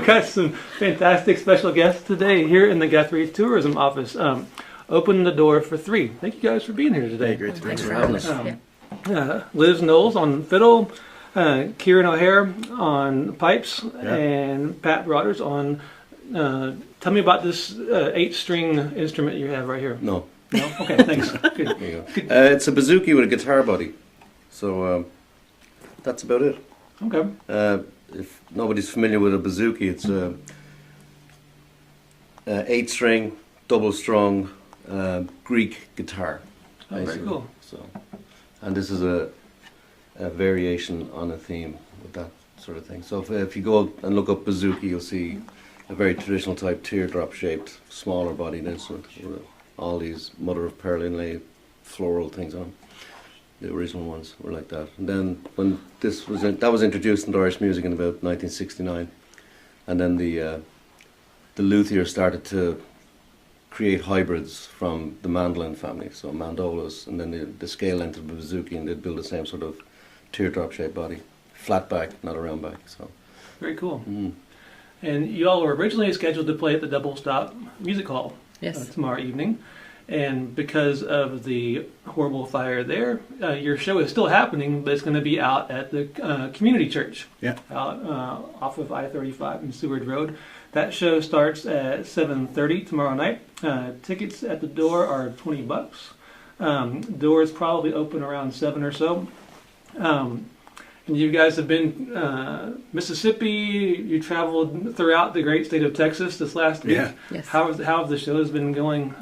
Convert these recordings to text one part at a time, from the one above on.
We've got some fantastic special guests today here in the Guthrie Tourism Office. Open the door for three. Thank you guys for being here today. Hey, great to be Thanks here. for having us. Liz Knowles on fiddle, Kieran O'Hare on pipes, and Pat Broaders on. Tell me about this 8-string instrument you have right here. No. No? Okay, thanks. Good. There you go. It's a bouzouki with a guitar body. So that's about it. Okay. If nobody's familiar with a bouzouki, it's a 8-string, double-strung Greek guitar. Oh, very basically. cool. So, and this is a variation on a theme with that sort of thing. So if you go and look up bouzouki, you'll see a very traditional type teardrop-shaped, smaller bodied instrument with all these mother-of-pearl inlay floral things on them. The original ones were like that. And then when that was introduced into Irish music in about 1969, and then the luthier started to create hybrids from the mandolin family, so mandolas, and then the scale length of the bouzouki, and they'd build the same sort of teardrop-shaped body, flat back, not a round back. So Very cool. mm. And you all were originally scheduled to play at the Double Stop Music Hall tomorrow evening. And because of the horrible fire there, your show is still happening, but it's going to be out at the community church, out off of I-35 and Seward Road. That show starts at 7:30 tomorrow night. Tickets at the door are $20. Doors probably open around 7 or so. And you guys have been Mississippi. You traveled throughout the great state of Texas this last week. Yeah. Yes. How have the shows been going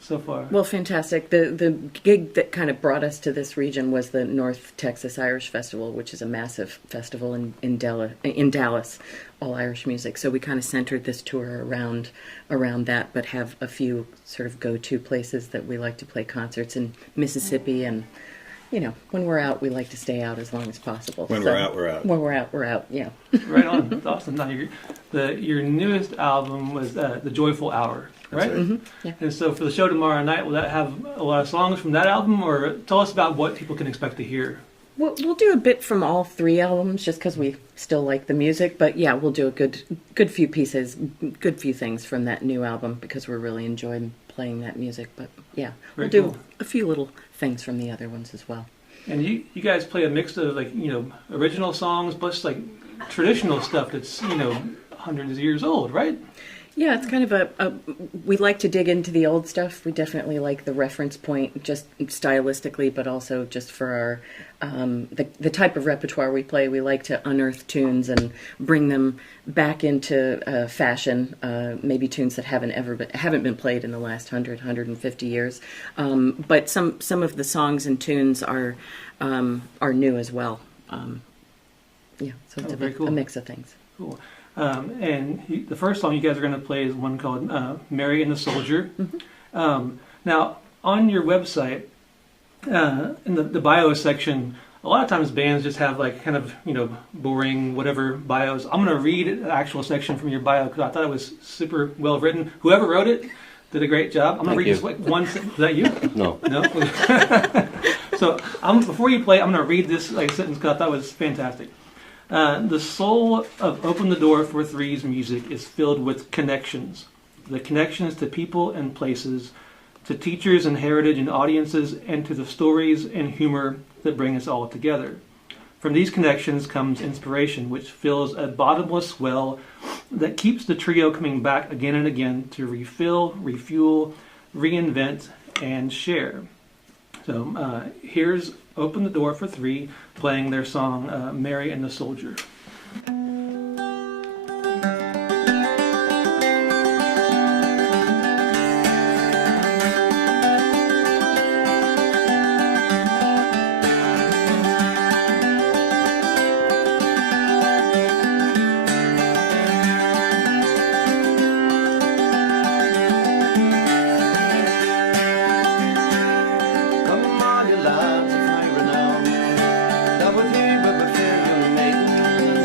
so far? Well, fantastic. The gig that kind of brought us to this region was the North Texas Irish Festival, which is a massive festival in Dallas, all Irish music. So we kind of centered this tour around that, but have a few sort of go-to places that we like to play concerts in Mississippi. And when we're out, we like to stay out as long as possible. When we're out, we're out. When we're out, we're out. Yeah. Right on. That's awesome. Now, your newest album was The Joyful Hour, right? That's right. Mm-hmm. Yeah. And so for the show tomorrow night, will that have a lot of songs from that album, or tell us about what people can expect to hear? We'll do a bit from all three albums, just because we still like the music. But yeah, we'll do a good few pieces, good few things from that new album because we're really enjoying playing that music. But yeah, Very we'll do cool. a few little things from the other ones as well. And you guys play a mix of original songs plus traditional stuff that's hundreds of years old, right? Yeah, it's kind of we like to dig into the old stuff. We definitely like the reference point, just stylistically, but also just for our the type of repertoire we play. We like to unearth tunes and bring them back into fashion. Maybe tunes that haven't been played in the last 150 years. But some of the songs and tunes are new as well. So it's very cool. a mix of things. Cool. And the first song you guys are going to play is one called Mary and the Soldier. Mm-hmm. Now, on your website, in the bio section, a lot of times bands just have boring whatever bios. I'm going to read an actual section from your bio because I thought it was super well written. Whoever wrote it did a great job. I'm going to read just one sentence. Is that you? No. No? So before you play, I'm going to read this sentence because I thought it was fantastic. The soul of Open the Door for Three's music is filled with connections. The connections to people and places, to teachers and heritage and audiences, and to the stories and humor that bring us all together. From these connections comes inspiration, which fills a bottomless well that keeps the trio coming back again and again to refill, refuel, reinvent, and share. So here's Open the Door for Three playing their song Mary and the Soldier. Come on, you lads of high renown, that would hear but fear young maiden,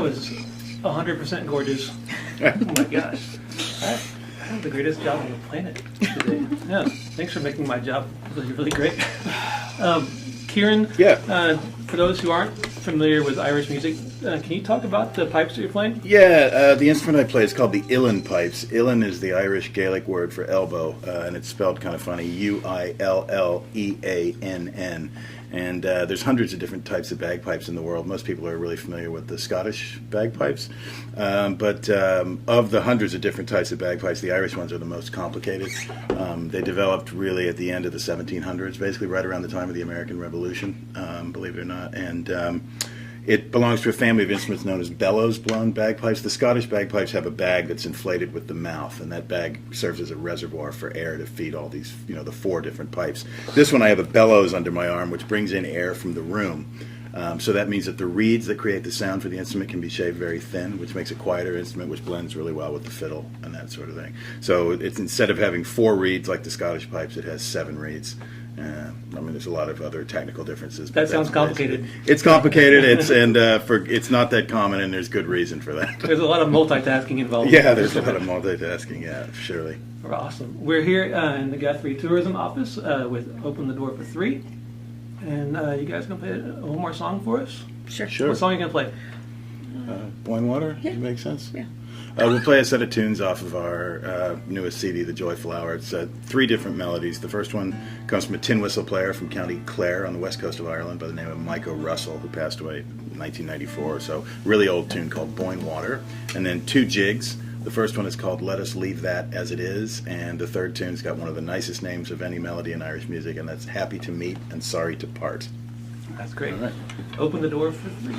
That was 100% gorgeous. Oh my gosh. I had the greatest job on the planet today. Yeah, thanks for making my job really, really great. Kieran, for those who aren't familiar with Irish music, can you talk about the pipes that you're playing? Yeah, the instrument I play is called the Uilleann pipes. Uilleann is the Irish Gaelic word for elbow, and it's spelled kind of funny, Uilleann. And there's hundreds of different types of bagpipes in the world. Most people are really familiar with the Scottish bagpipes. But of the hundreds of different types of bagpipes, the Irish ones are the most complicated. They developed really at the end of the 1700s, basically right around the time of the American Revolution, believe it or not. And it belongs to a family of instruments known as bellows-blown bagpipes. The Scottish bagpipes have a bag that's inflated with the mouth, and that bag serves as a reservoir for air to feed all these, the 4 different pipes. This one I have a bellows under my arm, which brings in air from the room. So that means that the reeds that create the sound for the instrument can be shaved very thin, which makes a quieter instrument, which blends really well with the fiddle and that sort of thing. So it's, instead of having 4 reeds like the Scottish pipes, it has 7 reeds. There's a lot of other technical differences. That sounds complicated. It's complicated. It's not that common, and there's good reason for that. There's a lot of multitasking involved. Yeah, there's a lot of multitasking. Yeah, surely. Awesome. We're here in the Guthrie Tourism Office with Open the Door for 3. And you guys gonna play one more song for us? Sure. What song are you gonna play? Boiling Water? Yeah. Does it make sense? Yeah. We'll play a set of tunes off of our newest CD, The Joyful Hour. It's 3 different melodies. The first one comes from a tin whistle player from County Clare on the west coast of Ireland by the name of Michael Russell, who passed away in 1994. So, really old tune called Boiling Water. And then 2 jigs. The first one is called Let Us Leave That As It Is, and the third tune's got one of the nicest names of any melody in Irish music, and that's Happy to Meet and Sorry to Part. That's great. All right. Open the Door for 3.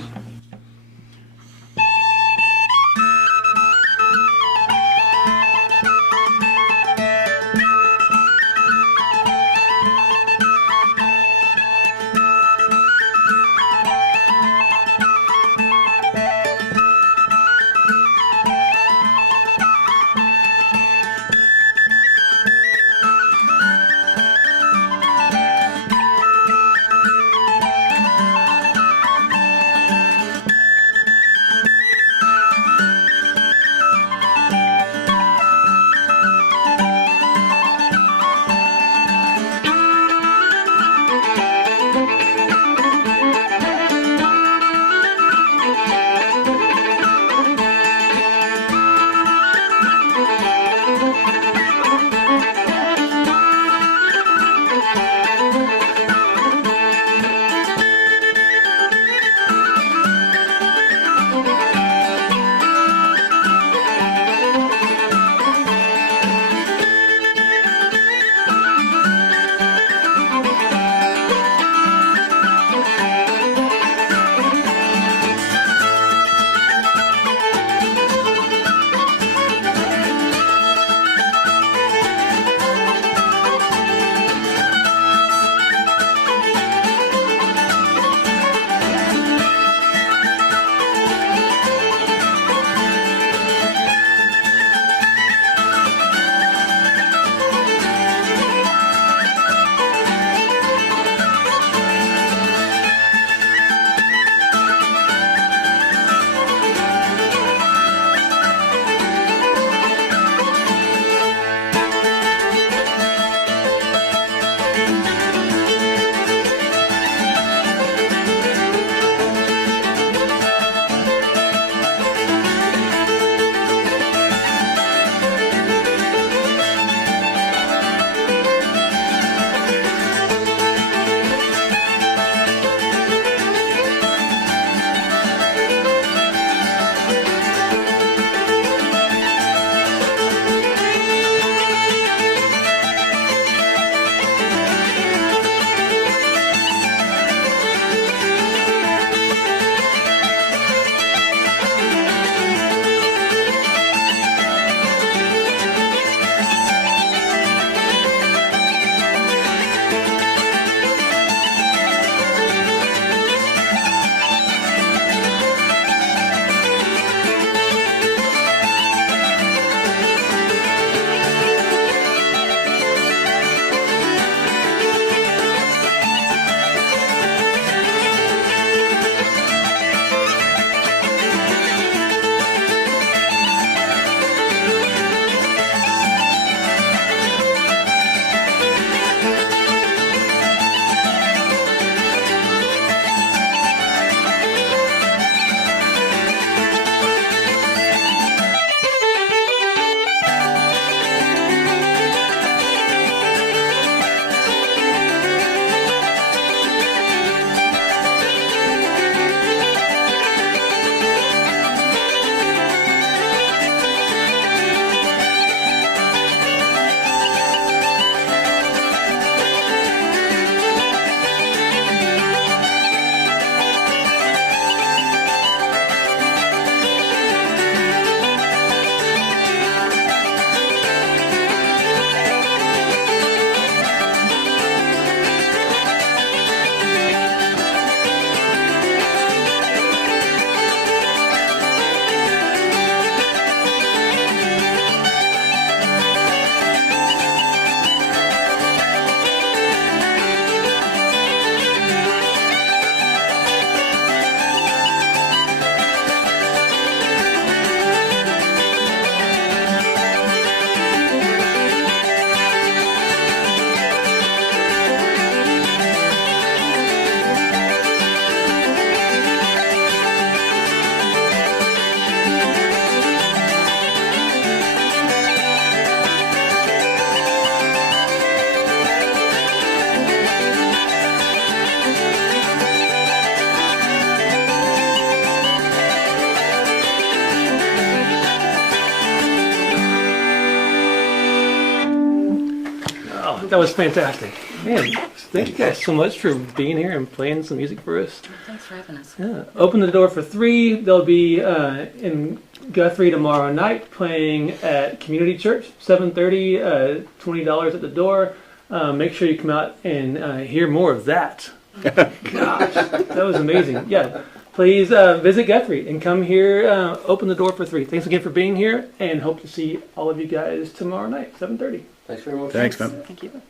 that was fantastic. Man, thank you guys so much for being here and playing some music for us. Thanks for having us. Yeah. Open the Door for 3. They'll be in Guthrie tomorrow night playing at Community Church, 7:30, $20 at the door. Make sure you come out and hear more of that. Gosh, that was amazing. Yeah, please visit Guthrie and come here. Open the Door for 3. Thanks again for being here, and hope to see all of you guys tomorrow night, 7:30. Thanks very much. Thanks, man. Thank you.